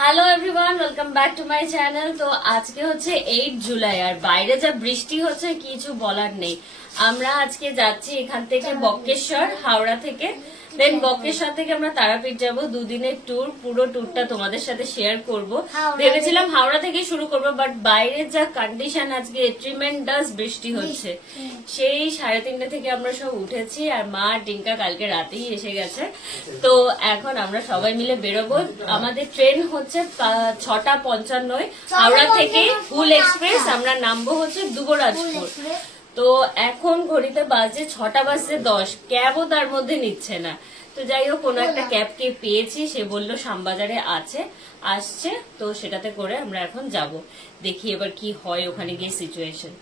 Hello everyone, welcome back to my channel. তো আজকে হচ্ছে 8 জুলাই আর বাইরে যা বৃষ্টি হচ্ছে কিছু বলার নেই। আমরা আজকে যাচ্ছি এখান থেকে বক্রেশ্বর, হাওড়া থেকে, দেন বক্রেশ্বর থেকে আমরা তারাপীঠ যাব। দুদিনের ট্যুর, পুরো ট্যুরটা তোমাদের সাথে শেয়ার করব। ভেবেছিলাম হাওড়া থেকে শুরু করব, বাট বাইরের যা কন্ডিশন আজকে ট্রিমেন্ডাস বৃষ্টি হচ্ছে। সেই 3:30 থেকে আমরা সব উঠেছি আর মা টিঙ্কা কালকে রাতেই এসে গেছে। তো এখন আমরা সবাই মিলে বেরোবো। আমাদের ট্রেন হচ্ছে 6:55 হাওড়া থেকে হুল এক্সপ্রেস। আমরা নামবো হচ্ছে দুবরাজপুর। তো এখন ঘড়িতে বাজে 6:10, ক্যাবও তার মধ্যে নিচ্ছে না। তো যাই হোক, কোনো একটা ক্যাবকে পেয়েছি, সে বললো শ্যামবাজারে আসছে, তো সেটাতে করে আমরা এখন যাব। দেখি এবার কি হয় ওখানে গিয়ে সিচুয়েশন।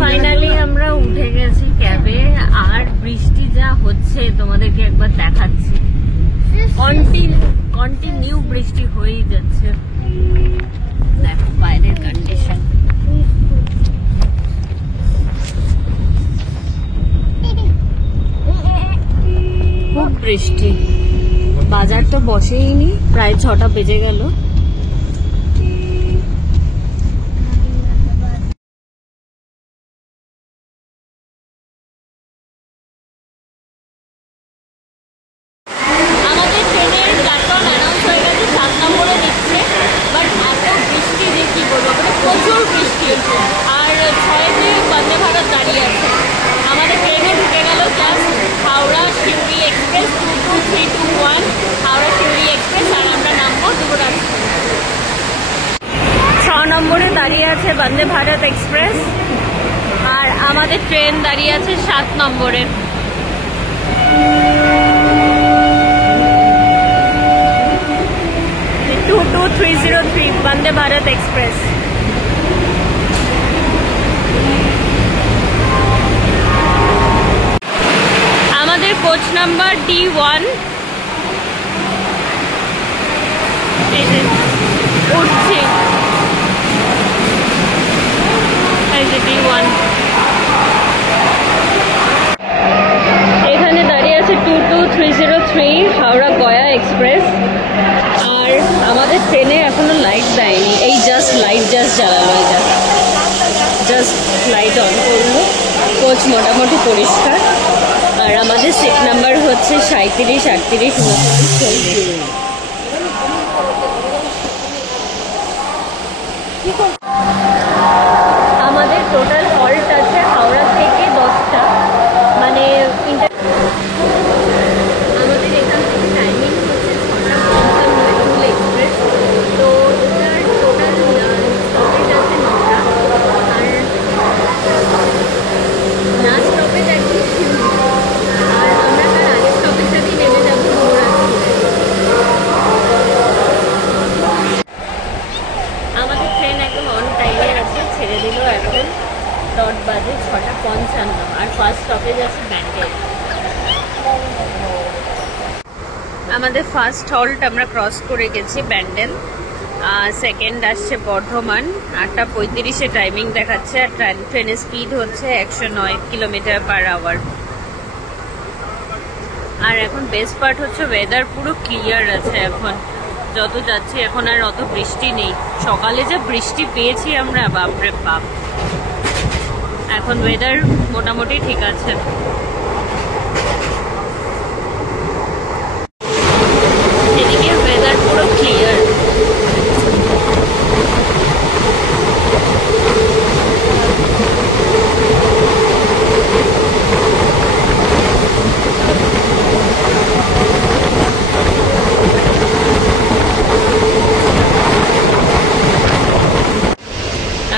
ফাইনালি আমরা উঠে গেছি ক্যাবে, আর বৃষ্টি যা হচ্ছে তোমাদেরকে একবার দেখাচ্ছি। কন্টিনিউ বৃষ্টি হয়েই যাচ্ছে। দেখো বাইরের কন্ডিশন, খুব বৃষ্টি। বাজার তো বসেইনি, প্রায় 6টা বেজে গেল। আমাদের ট্রেনের প্ল্যাটফর্ম অ্যানাউন্স হয়ে গেছে, 7 নম্বরে নিচ্ছে। বাট এত বৃষ্টি যে কি বলবো, মানে প্রচুর বৃষ্টি। আর 6-তে বন্দে ভারত দাঁড়িয়ে আছে। আমাদের ট্রেনও ঢুকে গেল জাস্ট। হাওড়া শিউরি এক্সপ্রেস 22321, হাওড়া শিউরি এক্সপ্রেস। আর আমরা নামবো দুবরাজপুর। 6 নম্বরে দাঁড়িয়ে আছে বন্দে ভারত এক্সপ্রেস, আর আমাদের ট্রেন দাঁড়িয়ে আছে 7 নম্বরে। বন্দে ভারত এক্সপ্রেস। আমাদের কোচ নাম্বার D1 উঠছে, D1 এখানে দাঁড়িয়ে আছে 22303 হাওড়া গয়া এক্সপ্রেস। আর আমাদের ট্রেনে এখনো লাইট দেয়নি, এই জাস্ট লাইট জ্বালালো, এই জাস্ট লাইট অন করলো। কোচ মোটামুটি পরিষ্কার। আর আমাদের সিট নাম্বার হচ্ছে 37, 38, 39, 40। আমাদের টোটাল হল্ট আছে হাওড়া থেকে 10টা, মানে আমাদের এখান থেকে টাইমিং হচ্ছে 6:55 হুল এক্সপ্রেস। তো এটার টোটাল স্টপেজ আছে 9টা। আর লাস্ট স্টপেজ একদম শিউরি। আর আমরা তার আগের স্টপেজটাতেই নেমে যাবো দুবরাজপুরে। আমাদের ট্রেন একদম অন টাইমে আছে, ছেড়ে দিল এখন ডট বাজে 6:55। আর ফার্স্ট স্টপেজ আছে ব্যান্ডেল। আমাদের ফার্স্ট হল্ট আমরা ক্রস করে গেছি ব্যান্ডেল। সেকেন্ড আসছে বর্ধমান, 8:35 টাইমিং দেখাচ্ছে। আর ট্রেনের স্পিড হচ্ছে 109 কিলোমিটার/আওয়ার। আর এখন বেস্ট পার্ট হচ্ছে ওয়েদার পুরো ক্লিয়ার আছে এখন। যত যাচ্ছি এখন আর অত বৃষ্টি নেই। সকালে যে বৃষ্টি পেয়েছি আমরা, বাপরে বাপ। এখন ওয়েদার মোটামুটি ঠিক আছে। এদিকে ওয়েদার পুরো ক্লিয়ার।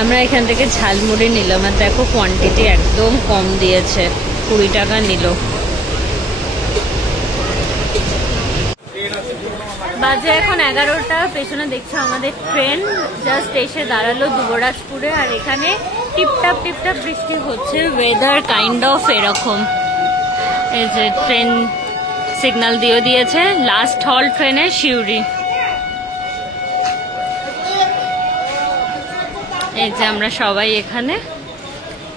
আমরা এখান থেকে ঝালমুড়ি নিলাম, আর দেখো কোয়ান্টিটি একদম কম দিয়েছে, 20 টাকা নিল। বাজে এখন 11টা। পেছনে দেখছো আমাদের ট্রেন জাস্ট এসে দাঁড়ালো দুবরাজপুরে। আর এখানে টিপটাপ বৃষ্টি হচ্ছে। ওয়েদার কাইন্ড অফ এরকম। এই যে ট্রেন সিগন্যাল দিয়েছে। লাস্ট হল ট্রেনের শিউরি। এই যে আমরা সবাই এখানে।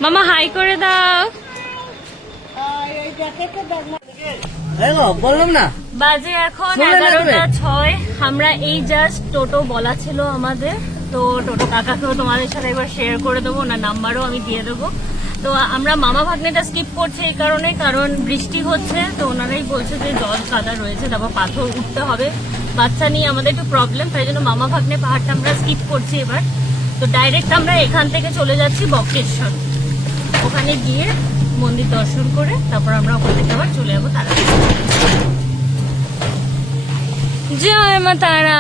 মামা হাই করে দাও। বললাম না বাজে এখন 11:06। আমরা এই জাস্ট টোটো বলা ছিল আমাদের, তো টোটো কাকাকেও তোমাদের সাথে একবার শেয়ার করে দেবো, না নাম্বারও আমি দিয়ে দেবো। তো আমরা মামা ভাগ্নেটা স্কিপ করছি এই কারণে, কারণ বৃষ্টি হচ্ছে, তো ওনারাই বলছে যে জল কাদা রয়েছে, তারপর পাথর উঠতে হবে, বাচ্চা নিয়ে আমাদের একটু প্রবলেম, তাই জন্য মামা ভাগ্নে পাহাড়টা আমরা স্কিপ করছি এবার। তো ডাইরেক্ট আমরা এখান থেকে চলে যাচ্ছি বক্রেশ্বর, ওখানে গিয়ে মন্দির দর্শন করে তারপর আমরা ওখান থেকে আবার চলে যাবো তারা। জয় মা তারা।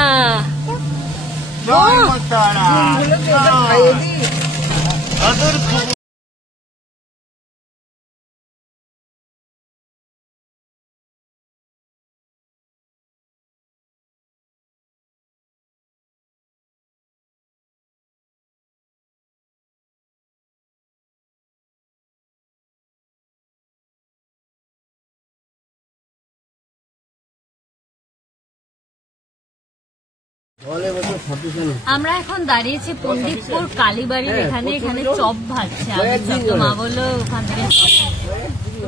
আমরা এখন দাঁড়িয়েছি পন্ডিতপুর কালীবাড়ির এখানে, এখানে চপ ভাজছে আলুর চপ। মা বললো ওখান থেকে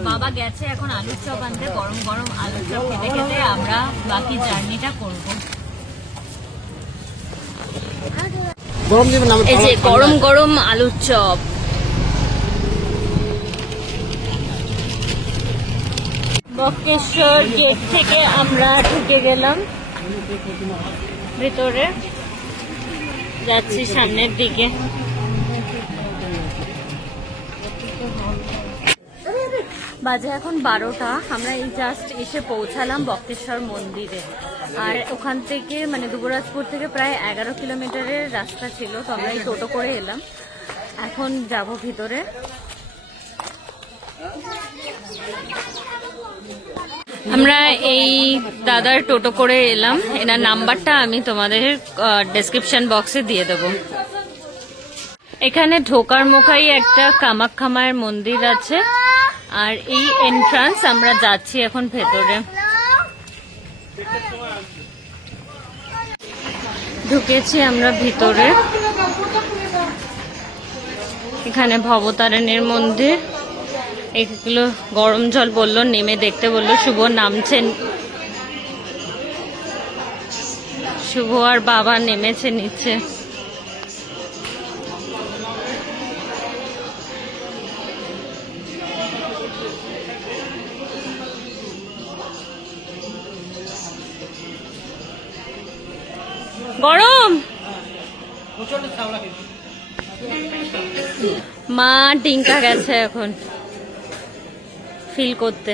বাবা গেছে এখন আলুর চপ আনতে, গরম গরম আলুর চপ খেতে খেতে আমরা বাকি জার্নিটা করবো। এই যে গরম গরম আলুর চপ। বক্রেশ্বর গেট থেকে আমরা ঢুকে গেলাম ভিতরে, যাচ্ছি সামনের দিকে। বাজে এখন 12টা। আমরা এই জাস্ট এসে পৌঁছালাম বক্রেশ্বর মন্দিরে, আর ওখান থেকে মানে দুবরাজপুর থেকে প্রায় 11 কিলোমিটারের রাস্তা ছিল, তো আমরা এই টোটো করে এলাম, এখন যাব ভিতরে। আমরা এই দাদার টোটো করে এলাম, এনার নাম্বারটা আমি তোমাদের ডেসক্রিপশন বক্সে দিয়ে দেব। এখানে ঢোকার মুখেই একটা কামাখ্যা মায়ের মন্দির আছে, আর এই এন্ট্রান্স। আমরা যাচ্ছি এখন ভেতরে। ঢুকেছি আমরা ভিতরে, এখানে ভবতারিণীর মন্দির। এগুলো গরম জল বললো, নেমে দেখতে বললো। শুভ নামছেন, শুভ আর বাবা নেমেছে নিচে। গরম। মা ডিঙ্কা গেছে এখন ফিল করতে।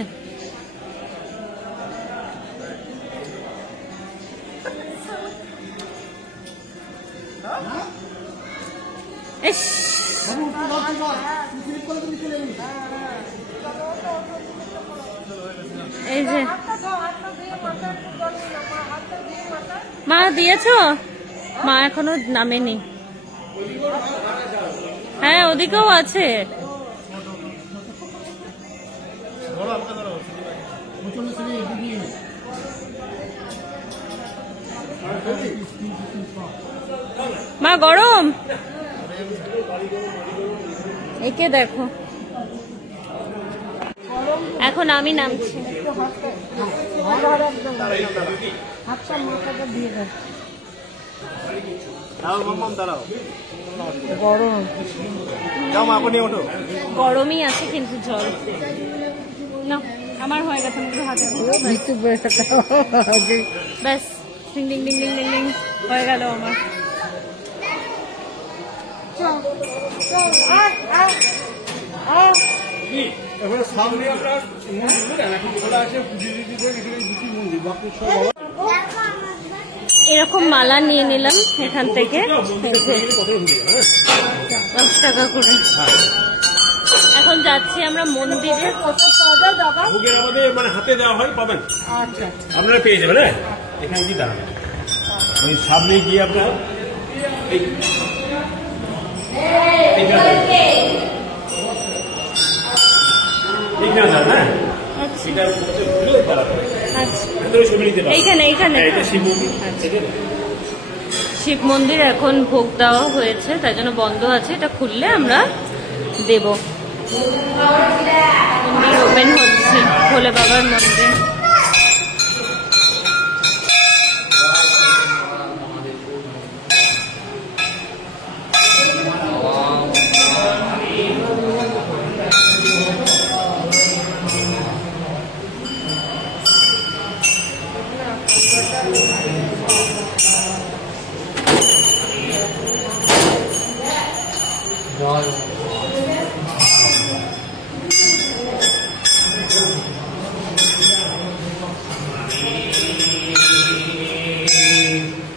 এই যে মা দিয়েছ, মা এখনো নামেনি। হ্যাঁ ওদিকেও আছে। মা গরম, একে দেখো। এখন আমি নামছি। গরমই আছে কিন্তু জল না আমার হয়ে গেছে। হাতে ব্যাস ding ding ding ding ding ding হয়ে গেল আমার। এরকম মালা নিয়ে নিলাম এখান থেকে 10 টাকা করে। এখন যাচ্ছি আমরা মন্দিরে। মানে হাতে দেওয়া হয়, পাবেন আপনারা পেয়ে যাবেন। হ্যাঁ এখানে কি দাঁড়াবেন, ওই সামনে গিয়ে আপনার শিব মন্দির এখন ভোগ দেওয়া হয়েছে, তাই জন্য বন্ধ আছে। এটা খুললে আমরা দেব। মন্দির ওপেন হচ্ছে, ভোলে বাবার মন্দির।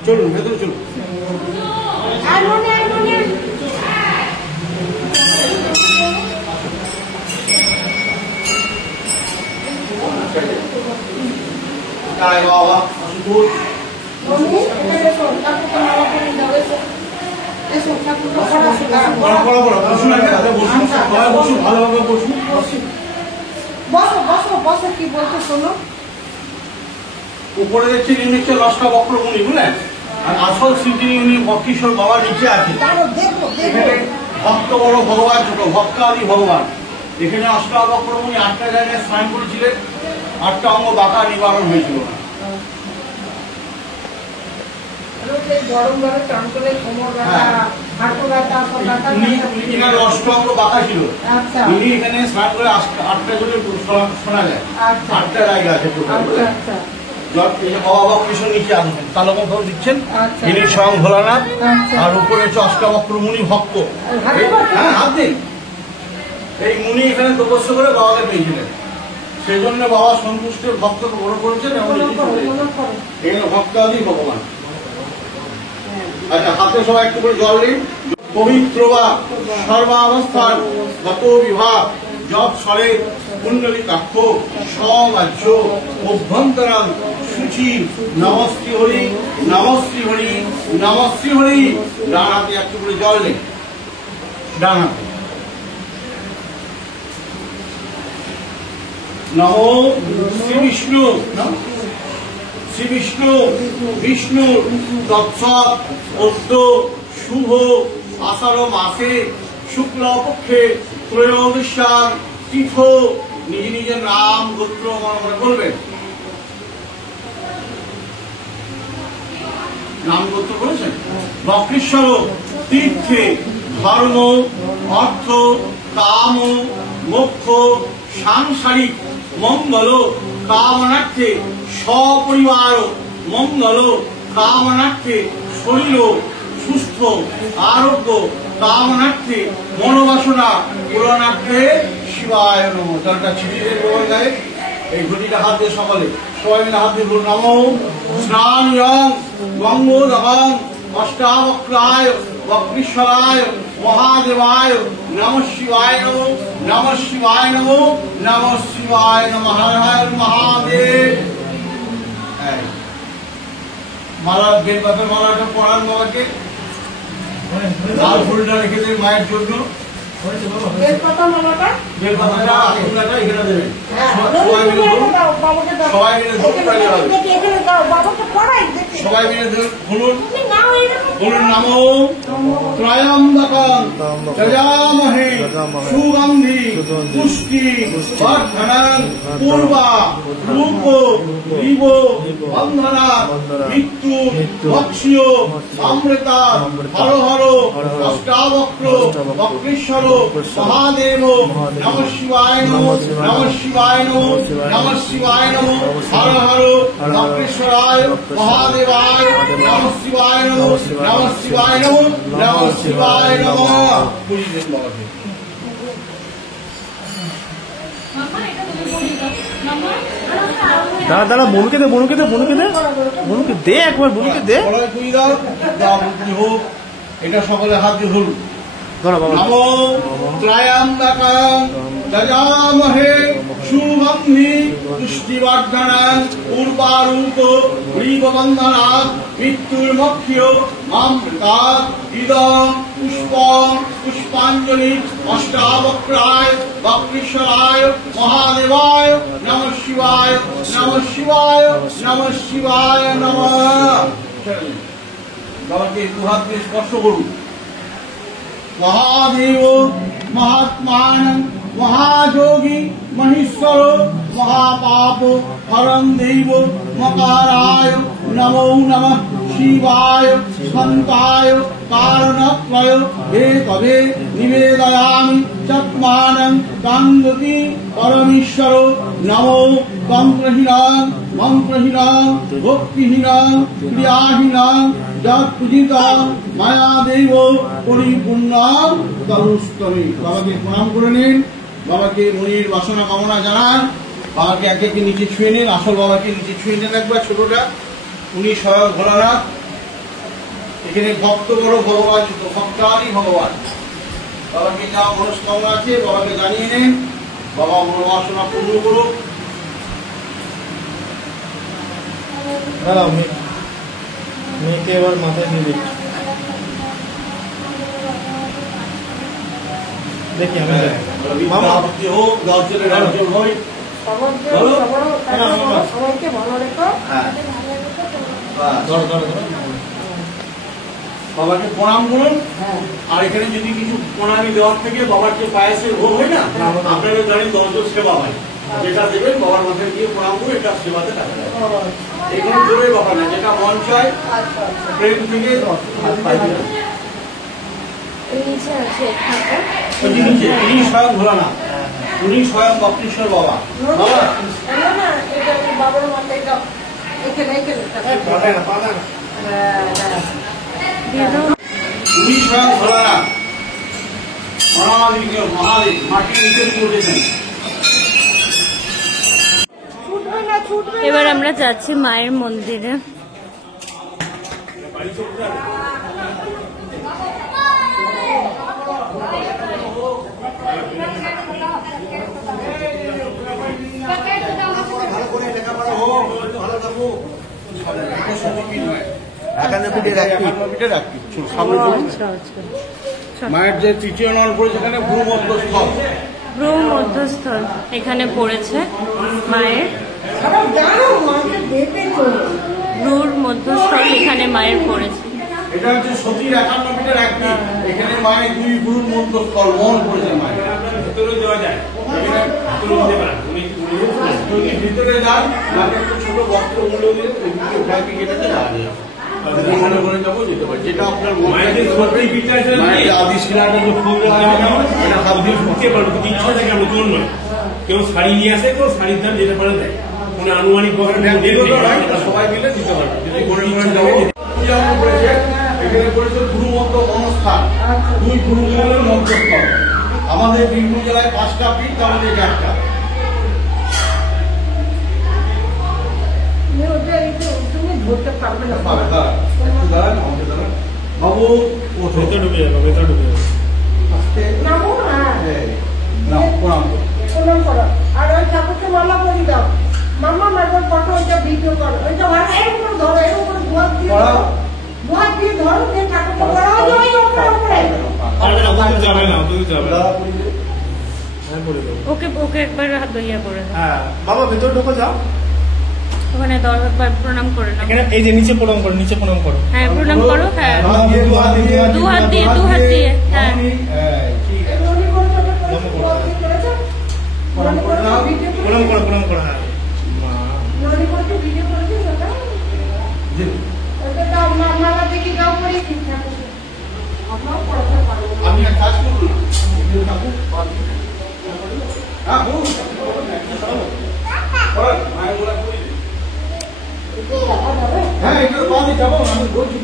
চলুন ভেতরে চলুন। ভালোভাবে বসুন। বসো বসো বসো, কি বলছো শোনো। উপরে দেখছি ইনি হচ্ছে লস্কা বক্রমুনি, বুঝলেন? আর আসল স্মৃতি উনি বক্রেশ্বর বাবা নিচে আছে। দেখো এখানে ভক্ত বড় ভগবান, ছোট ভক্ত আদি ভগবান। এখানে অষ্টাবক্রমুনি 8টা জায়গায় স্নান করেছিলেন, 8টা অঙ্গ বাঁকা নিবারণ হয়েছিল না। গরম ঘরে চান করে কোমর ব্যথা, হাঁটু ব্যথা, ইনার অষ্টঅঙ্গ বাঁকা ছিল। আচ্ছা ইনি এখানে স্নান করে 8টা জনে শোনা যায়। আচ্ছা 8টা জায়গা আছে টোটাল। আচ্ছা কৃষ্ণ নিচে আসবেন, তালকা ধরে দিচ্ছেন। আচ্ছা। ইনি স্বয়ং ভোলানাথ। আচ্ছা। আর উপরে হচ্ছে অষ্টাবক্রমুনি ভক্ত। হ্যাঁ, হাত দিন। এই মুনি এখানে তপস্যা করে বাবাকে পেয়েছিলেন, সেই জন্য বাবা সন্তুষ্টের ভক্তকে বড় করেছেন। এখানে ভক্ত আদি ভগবান। আচ্ছা, হাতে সবাই একটু করে জল দিন। পবিত্র বা সর্বাবস্থান গত বিভাগ যৎ স্বরে কুণ্ডলিকাক্ষ সমাজ্য অভ্যন্তরং শুচি নমস্তি হরি নমস্তি হরি নমস্তি হরি। ডান হাতে একটু করে জল দিন, ডান হাতে। নমো শ্রী বিষ্ণু, শ্রী বিষ্ণু বিষ্ণু তৎসৎ অদ্য শুভ আষাঢ় মাসে শুক্লপক্ষে ত্রয়োদশাং তীর্থ। নিজে নিজের নাম গোত্র মনে মনে বলবেন। নাম গোত্র বলেছেন। বক্রেশ্বর তীর্থে ধর্ম অর্থ কাম মোক্ষ সাংসারিক মঙ্গল কামনার্থে সপরিবার মঙ্গল কামনার্থে শরীর সুস্থ আরোগ্য কামনার্থে মনোবাসনা পূরণার্থে শিবায় নমঃ। জলটা ছিটিয়ে দেবেন গায়ে। এই ঘটিটা হাত দিয়ে সকলে সবাই মিলে হাত দিয়ে বলুন নমো স্নানয়ং গঙ্গোদহং অষ্টাবক্রায় বক্রেশ্বরায় মহাদেবায় নমঃ শিবায় নমঃ নমঃ শিবায় নমঃ নমঃ শিবায় নমঃ। হর হর মহাদেব। মালা বেলপাতার মালাটা পড়ান বাবাকে। লাল ফুলটা রেখে দেবেন মায়ের জন্য। বেলপাতা মালাটা বেলপাতাটা ফুলটা এখানে দেবেন। সবাই মিলে সবাই মিলে এখানে দাও, বাবাকে পড়াই দেখি। সবাই মিলে বলুন নাও এরকম বলুন নমো ত্রয়ম্বকং যজামহে সুগন্ধি পুষ্টি বর্ধনং পূর্বা রূপ রিব বন্ধনা মৃত্যু ভক্ষ্য অমৃতা হর হর অষ্টাবক্র বক্রেশ্বর মহাদেব। নমঃ শিবায় নমঃ নমঃ শিবায় নমঃ নমঃ শিবায় নমঃ। হর হর বক্রেশ্বরায় মহাদেবায় নমঃ শিবায় নমঃ নমঃ শিবায় নমঃ নমঃ শিবায় নমঃ। দাঁড়া দাঁড়া, বনুকে দে বনুকে দে বনুকে দে বনুকে দে একবার বনুকে দে। হোক, এটা সকলে হাত দিয়ে ধরুন। ধরো বাবা। নমো ত্রয়ম্বকং যজামহে সুগন্ধি পুষ্টিবর্ধনং পূর্বারূপ রিববন্ধনাৎ মৃত্যুর্মুখ্য অমৃতা ইদং পুষ্পং পুষ্পাঞ্জলি অষ্টাবক্রায় বক্রেশ্বরায় মহাদেবায় নমঃ শিবায় নমঃ শিবায় নমঃ শিবায় নমঃ। বাবাকে দু হাত দিয়ে স্পর্শ করুন। মহাদেব মহাত্মান মহাযোগী মহেশ্বর মহাপাপ হরং দেব মকারায় নমো নমঃ শিবায় সন্তায় কারণত্রয় হে তবে নিবেদয়ামি চত্মানং কাঙ্গতি পরমেশ্বর নমো তন্ত্রহীনাং মন্ত্রহীনাং ভক্তিহীনাং ক্রিয়াহীনাং যৎ পূজিতাং মায়া দেব পরিপূর্ণাং তরুস্তমে। বাবাকে প্রণাম করে নিন, বাবাকে মনির বাসনা কামনা জানান। বাবাকে একে একে নিচে ছুঁয়ে নিন, আসল বাবাকে নিচে ছুঁয়ে নিন একবার ছোটটা। উনি স্বয়ং ভোলানাথ, এখানে ভক্ত বড় ভগবান, ভক্তারই ভগবান। বাবাকে যা মনস্কামনা আছে বাবাকে জানিয়ে নেন, বাবা মনোবাসনা পূর্ণ করুক। মেয়েকে এবার মাথায় দিয়ে দিচ্ছি, দেখি আমি মামা হোক রাজ্যের রাজ্য হয়। সবাইকে ভালো রেখো। ধরো ধরো ধরো। বাবাকে প্রণাম করুন। আর এখানে যদি কিছু প্রণামী দেওয়ার থেকে বাবার যে পায়েসের ভোগ হয় না, আপনারা জানেন 10 জন সেবা হয়, যেটা দেবেন বাবার মাথায় দিয়ে প্রণাম করে এটা সেবাতে টাকা দেয়। এখানে জোরে বাবা না, যেটা মন চায় প্রেম থেকে নিচে আছে উনি স্বয়ং ভোলানাথ, উনি স্বয়ং বক্রেশ্বর বাবা। বাবা বাবার মাথায় দাও, এখানে এখানে পাতা না পাতা না। উনি স্বয়ং ভোলানাথ, মহাদেব মহাদেব মাটির নিচে উঠেছেন। ছুটবে না, ছুটবে না। এবার আমরা যাচ্ছি মায়ের মন্দিরে। ভালো করে লেখাপড়া হোক, ভালো থাকবো। মায়ের যে তৃতীয় নল পড়ে সেখানে ভূমধ্যস্থল, ভ্রূ মধ্যস্থল এখানে পড়েছে মায়ের, সবাই জানো মাকে দেবে তো। ভ্রূর মধ্যস্থল এখানে মায়ের পড়েছে। এটা হচ্ছে সতীর 51 মিটার এক দিক। এখানে মায়ের 2 ভ্রূর মধ্যস্থল মন পড়েছে মায়ের। ভিতরে যাওয়া যায়, যদি ভিতরে যান তাহলে একটু ছোট বস্ত্র মূল্য দিয়ে ওইদিকে কেটে যাওয়া যায়। এখানে বলে যাবো যেতে পারি, যেটা আপনার মায়ের আদি শিলাটা যে ফুল এটা হাত দিয়ে ঢুকতে পারবো, কিন্তু ইচ্ছা থাকে আমরা জোর নয়। কেউ শাড়ি নিয়ে আসে, কেউ শাড়ির দাম যেতে পারে দেয়, কোনো আনুমানিক সবাই মিলে দিতে পারবে। যদি মনে করেন যাবো এখানে পড়েছে গুরুমন্ত্র অনুষ্ঠান, 2 গুরুমন্ত্রের মন্ত্রস্থল। আমাদের বীরভূম জেলায় 5টা পীঠ, আমাদের একটা। তুমি ধরতে পারবে না। বাবু ভেতরে ঢুকে যাবো, ভেতরে ঢুকে যাবো। নামো না, প্রণাম প্রণাম করো। আর ওই ঠাকুরকে মালা পরি দাও। মামা মারবার ফটো ওইটা ভিডিও করো, ওইটা এরকম করে ধরো, এরকম করে দুহাত দিয়ে ধরো, দুহাত দিয়ে ধরো, দিয়ে ঠাকুরকে পড়াও যে ওই উপরে উপরে। পারবে না, ওদের যাবে না, ওদের যাবে না। হ্যাঁ করে দেবো। ওকে ওকে একবার হাত দইয়া করে দাও। হ্যাঁ বাবা ভেতরে ঢুকে যাও। ওখানে দরবার প্রণাম করে নাও। এখানে এই যে নিচে প্রণাম করো, নিচে প্রণাম করো। হ্যাঁ প্রণাম করো। হ্যাঁ দু হাত দিয়ে দু হাত দিয়ে হ্যাঁ। ঠিক আছে, ননি করে করে দুহাত দিয়ে করেছো? ননি করে ভিডিও প্রণাম করো, প্রণাম করো। হ্যাঁ ননি করে ভিডিও করেছো সেটা? ওটা দাও, মালা দেখি দাও করে দিন ঠাকুরকে। আমরাও পড়াতে পারবো না। আমি এক কাজ করবো না, ঠাকুর হ্যাঁ বলুন মায়ের গোলা করে দিন। হ্যাঁ এটা পা দিয়ে যাবো, আমি বলছি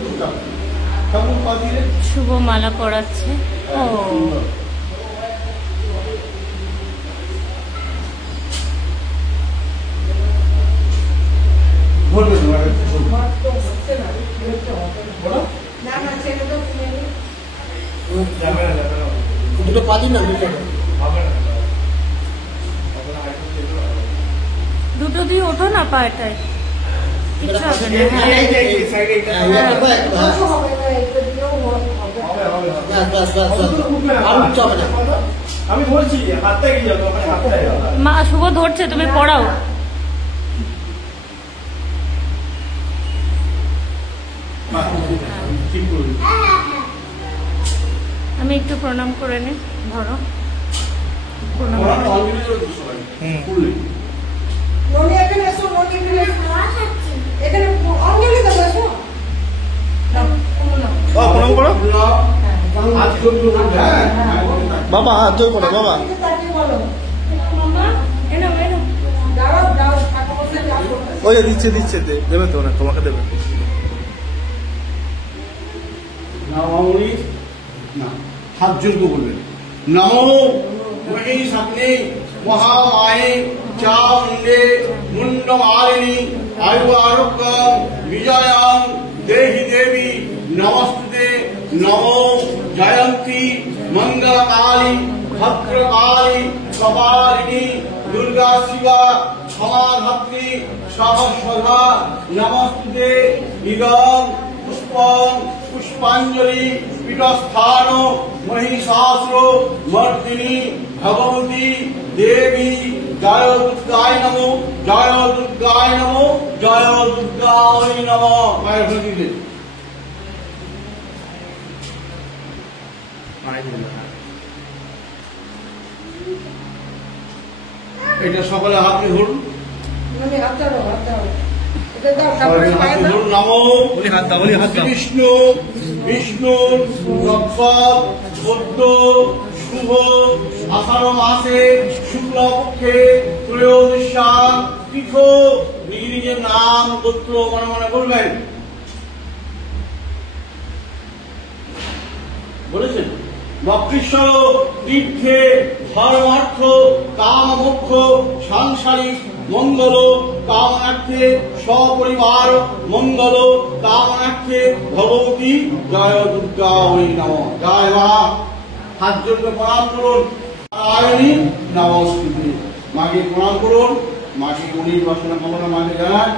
ঠাকুর পা দিয়ে শুভ মালা পরাচ্ছে। ও বলবেন মার তো হচ্ছে না, বিরক্ত হবে না। বলো না না, ছেলে তো শুনে নি। যাবে না, যাবে না। দুটো পা দিন না, দুটো হবে না। দুটো দিয়ে ওঠো না পাটায়, কিছু হবে না। হ্যাঁ এই যে এই সাইডে এটা কিছু হবে না, এটা দিয়েও হবে। আমি বলছি হাতটা এগিয়ে যাবো, আমার হাতটা এগিয়ে যাবো। মা শুভ ধরছে, তুমি পড়াও। ঠিক করুন। আমি একটু প্রণাম করে নি, ধরো প্রণাম ওরা করে। অলরেডি তো সবাই করলে ননি এখানে এসো, ননি এখানে এসো। এখানে অঞ্জলি দেবো, এসো। নাও, নাও। প্রণাম করো। হাত করবো, হ্যাঁ বাবা হাত জোর করো বাবা। তাকে বলো মামা এনো এনো যাও যাও ঠাকুর যাও। ওই যে দিচ্ছে দিচ্ছে দেবে তো না, তোমাকে দেবে। নামামণি না, হাত যোগ্য বলবেন। নমো মহিষাগ্নে মহামায়ে চামুণ্ডে মুণ্ডমালিনী আয়ু আরোগ্যং বিজয়ং দেহি দেবী নমস্তুতে। নমো জয়ন্তী মঙ্গলকালী ভদ্রকালী কপালিনী দুর্গা শিবা ক্ষমাধাত্রী সহস্রধা নমস্তুতে। ইদং পুষ্পং পুষ্পাঞ্জলি পীঠস্থান মহিষাসুর মর্দিনী ভগবতী দেবী জয় দুর্গায় নমো জয় দুর্গায় নমো জয় দুর্গায় নমো। মায়ের হয়ে দিলে এটা সকলে হাতে ধরুন, মানে হাত দাও হাত দাও। এটা দাও সকলে ঠাকুরের পায়ে হাতে দাও। ধরুন। নমো বলি হাত দাও, বলি হাত দাও। বিষ্ণু বিষ্ণুর রক্ষক সদ্য শুভ আষাঢ় মাসে শুক্লপক্ষে ত্রয়োদশা তীর্থ নিজ নিজের নাম গোত্র মনে মনে বলবেন। বলেছেন বক্রেশ্বর তীর্থে ধর্মার্থ কাম মোক্ষ সাংসারিক মঙ্গল কামনার্থে সপরিবার মঙ্গল কামনার্থে ভগবতী জয় দুর্গা ওই নম। জয় মা। হাত জন্য প্রণাম করুন। নারায়ণী নমস্তুতে। মাকে প্রণাম করুন। মাকে উনি বাসনা কামনা মাকে জানান।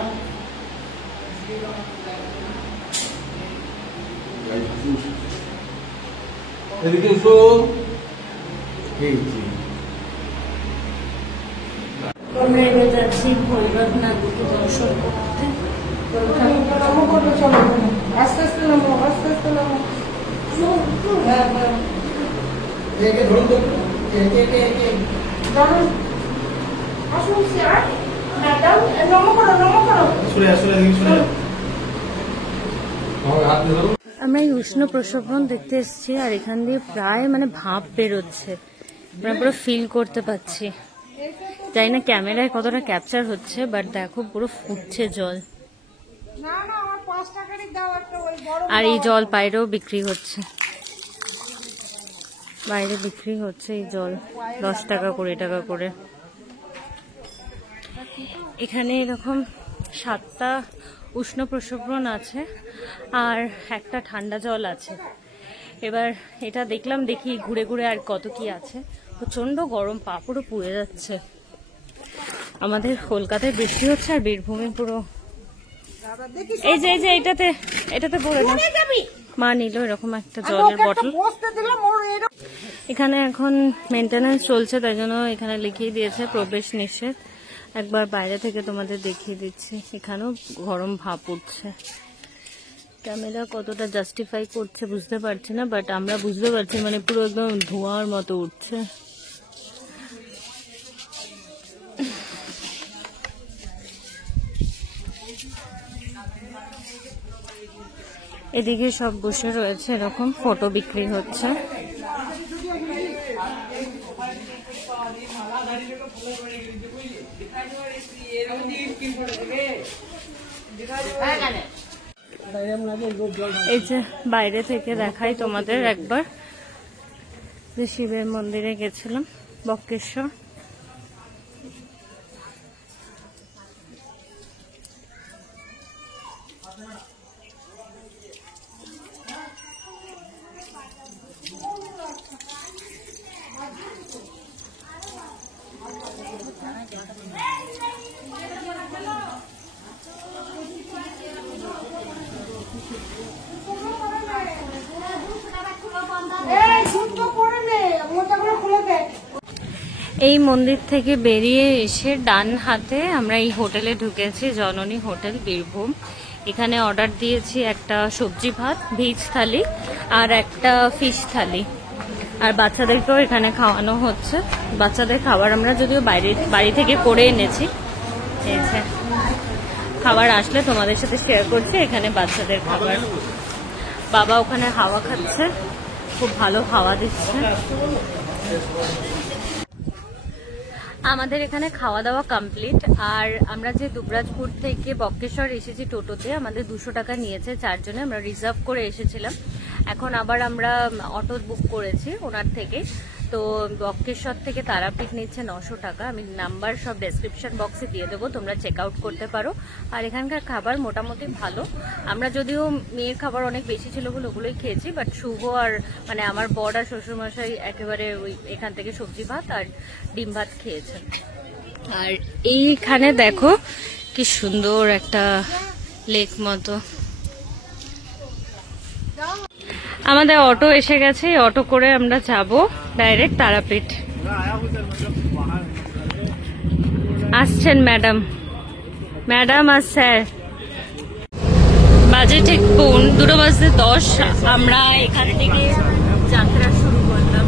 এদিকে এসো। এই যে আমরা এবার যাচ্ছি ভৈরবনাথকে দর্শন করতে। নমো করবে চলো আস্তে আস্তে নমো আস্তে আস্তে নমো। হ্যাঁ হ্যাঁ একে ধরুন তো, একে একে একে ধরুন আসুন স্যার। ম্যাডাম নমো করো নমো করো। সরে আসলে সরে যাও। হাত দিয়ে ধরুন। আমরা এই উষ্ণ প্রসবন দেখতে এসেছি, আর এখান দিয়ে প্রায় মানে ভাপ বেরোচ্ছে, আমরা পুরো ফিল করতে পাচ্ছি। জানি না ক্যামেরায় কতটা ক্যাপচার হচ্ছে, বাট দেখো পুরো ফুটছে জল। না না আমার 5 টাকারই দাও একটা ওই বড়। আর এই জল বাইরেও বিক্রি হচ্ছে, বাইরে বিক্রি হচ্ছে এই জল 10 টাকা 20 টাকা করে। এখানে এরকম 7টা উষ্ণ প্রসবন আছে আর একটা ঠান্ডা জল আছে। এবার এটা দেখলাম, দেখি ঘুরে ঘুরে আর কত কি আছে। প্রচন্ড গরম, পা পুরো পুড়ে যাচ্ছে। আমাদের কলকাতায় বৃষ্টি হচ্ছে আর বীরভূমে পুরো এই যে এটাতে ভরে না। মা নিল এরকম একটা জলের বটল। বসতে দিলাম ওর এরকম। এখানে এখন মেনটেন্যান্স চলছে, তাই জন্য এখানে লিখিয়ে দিয়েছে প্রবেশ নিষেধ। একবার বাইরে থেকে তোমাদের দেখিয়ে দিচ্ছি। এখানেও গরম ভাপ উঠছে। ক্যামেরা কতটা জাস্টিফাই করছে বুঝতে পারছি না, বাট আমরা বুঝতে পারছি, মানে পুরো একদম ধোঁয়ার মতো উঠছে। এদিকে সব বসে রয়েছে, এরকম ফটো বিক্রি হচ্ছে। এই যে বাইরে থেকে দেখাই তোমাদের একবার, যে শিবের মন্দিরে গেছিলাম বক্রেশ্বর। এই মন্দির থেকে বেরিয়ে এসে ডান হাতে আমরা এই হোটেলে ঢুকেছি, জননী হোটেল বীরভূম। এখানে অর্ডার দিয়েছি একটা সবজি ভাত ভেজ থালি আর একটা ফিশ থালি, আর বাচ্চাদেরকেও এখানে খাওয়ানো হচ্ছে। বাচ্চাদের খাবার আমরা যদিও বাড়ি থেকে করে এনেছি। এই যে খাবার আসলে তোমাদের সাথে শেয়ার করছি। এখানে বাচ্চাদের খাবার, বাবা ওখানে হাওয়া খাচ্ছে, খুব ভালো হাওয়া দিচ্ছে। আমাদের এখানে খাওয়া দাওয়া কমপ্লিট। আর আমরা যে দুবরাজপুর থেকে বক্রেশ্বর এসেছি টোটোতে, আমাদের 200 টাকা নিয়েছে চারজনে, আমরা রিজার্ভ করে এসেছিলাম। এখন আবার আমরা অটো বুক করেছি ওনার থেকে। তো বক্রেশ্বর থেকে তারাপীঠ নিচ্ছে 900 টাকা। আমি নাম্বার সব ডেসক্রিপশন বক্সে দিয়ে দেবো, তোমরা চেক আউট করতে পারো। আর এখানকার খাবার মোটামুটি ভালো। আমরা যদিও মেয়ের খাবার অনেক বেশি ছিল বলে ওগুলোই খেয়েছি, বাট শুভ আর মানে আমার বর আর শ্বশুরমশাই একেবারে ওই এখান থেকে সবজি ভাত আর ডিম ভাত খেয়েছেন। আর এইখানে দেখো কি সুন্দর একটা লেক মতো। আমাদের অটো এসে গেছে, অটো করে আমরা যাব ডাইরেক্ট তারাপীঠ। আসছেন ম্যাডাম, ম্যাডাম আর স্যার। বাজে ঠিক 2:10 আমরা এখান থেকে যাত্রা শুরু করলাম।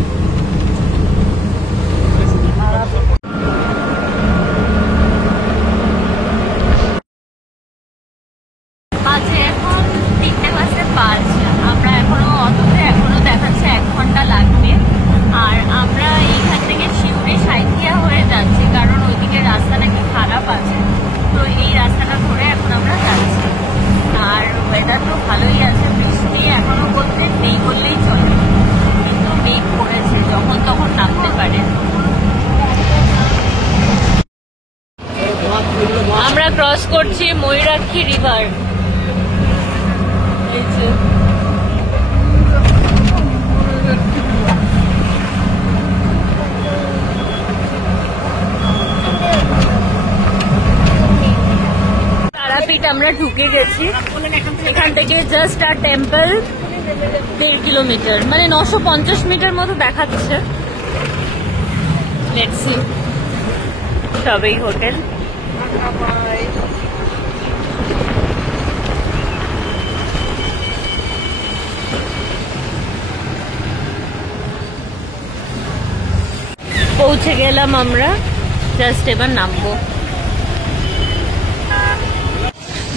বাজে এখন 3:05। আমরা এখনো অটোতে, এখনো দেখাচ্ছে 1 ঘন্টা লাগবে। আর আমরা এইখান থেকে শিউরে সাঁইথিয়া হয়ে যাচ্ছি, কারণ ওইদিকে রাস্তা নাকি খারাপ আছে। তো এই রাস্তাটা ধরে এখন আমরা যাচ্ছি। আর ওয়েদার তো ভালোই আছে, বৃষ্টি এখনো বলতে নেই বললেই চলে, কিন্তু মেঘ পড়েছে, যখন তখন নামতে পারে। আমরা ক্রস করছি ময়ূরাক্ষী রিভার। তারাপীঠ আমরা ঢুকে গেছি। এখান থেকে জাস্ট আর টেম্পল 1.5 কিলোমিটার, মানে 950 মিটার মতো দেখাচ্ছে। Let's see. সবেই হোটেল। পৌঁছে গেলাম আমরা, জাস্ট এবার নামবো।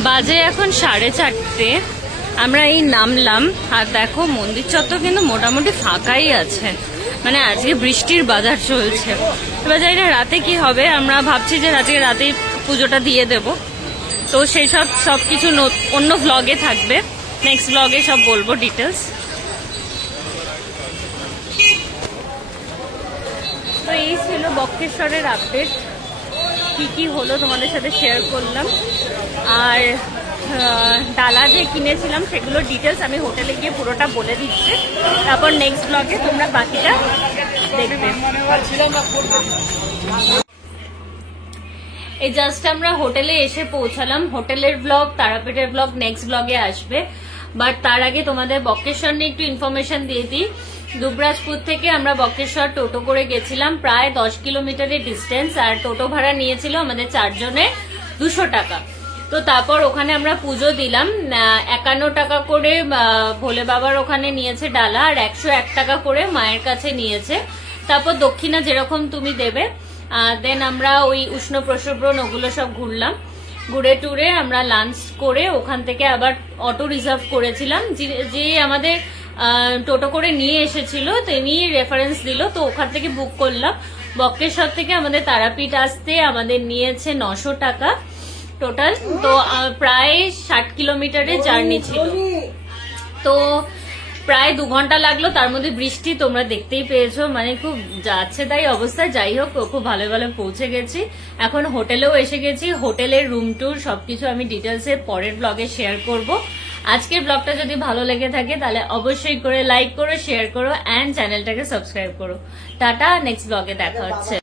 বাজে এখন 4:30। আমরা এই নামলাম। আর দেখো মন্দির চত্বর কিন্তু মোটামুটি ফাঁকাই আছে, মানে আজকে বৃষ্টির বাজার চলছে। এবার জানি না রাতে কি হবে, আমরা ভাবছি যে আজকে রাতে পুজোটা দিয়ে দেব। তো সেই সব কিছু অন্য ভ্লগে থাকবে, নেক্সট ভ্লগে সব বলবো ডিটেলস। তো এই ছিল বক্রেশ্বরের আপডেট, কি হলো তোমাদের সাথে শেয়ার করলাম। আর ডালা যে কিনেছিলাম সেগুলোর ডিটেলস আমি হোটেলে গিয়ে পুরোটা বলে দিচ্ছি, তারপর নেক্সট ব্লগে তোমরা বাকিটা দেখবে। এই জাস্ট আমরা হোটেলে এসে পৌঁছালাম। হোটেলের ব্লগ, তারাপীঠের ব্লগ নেক্সট ব্লগে আসবে। বাট তার আগে তোমাদের বক্রেশ্বর নিয়ে একটু ইনফরমেশন দিয়ে দিই। দুবরাজপুর থেকে আমরা বক্রেশ্বর টোটো করে গেছিলাম, প্রায় 10 কিলোমিটারের ডিস্টেন্স। আর টোটো ভাড়া নিয়েছিল আমাদের চারজনে 200 টাকা। তো তারপর ওখানে আমরা পুজো দিলাম। 51 টাকা করে ভোলে বাবার ওখানে নিয়েছে ডালা, আর 101 টাকা করে মায়ের কাছে নিয়েছে। তারপর দক্ষিণা যেরকম তুমি দেবে। দেন আমরা ওই উষ্ণ প্রসবরণ ওগুলো সব ঘুরলাম। ঘুরে টুরে আমরা লাঞ্চ করে ওখান থেকে আবার অটো রিজার্ভ করেছিলাম। যে আমাদের টোটো করে নিয়ে এসেছিল তিনি রেফারেন্স দিল, তো ওখান থেকে বুক করলাম। বক্রেশ্বর থেকে আমাদের তারাপীঠ আসতে আমাদের নিয়েছে 900 টাকা টোটাল। তো প্রায় 60 কিলোমিটারের জার্নি ছিল। তো প্রায় 2 ঘন্টা লাগলো, তার মধ্যে বৃষ্টি তোমরা দেখতেই পেয়েছো, মানে খুব যাচ্ছে তাই অবস্থা। যাই হোক, খুব ভালো ভালো পৌঁছে গেছি। এখন হোটেলেও এসে গেছি। হোটেলের রুম ট্যুর সবকিছু আমি ডিটেলসে পরের ব্লগে শেয়ার করব। আজকের ব্লগটা যদি ভালো লেগে থাকে তাহলে অবশ্যই করে লাইক করো, শেয়ার করো, অ্যান্ড চ্যানেলটাকে সাবস্ক্রাইব করো। টাটা, নেক্সট ব্লগে দেখা হচ্ছে।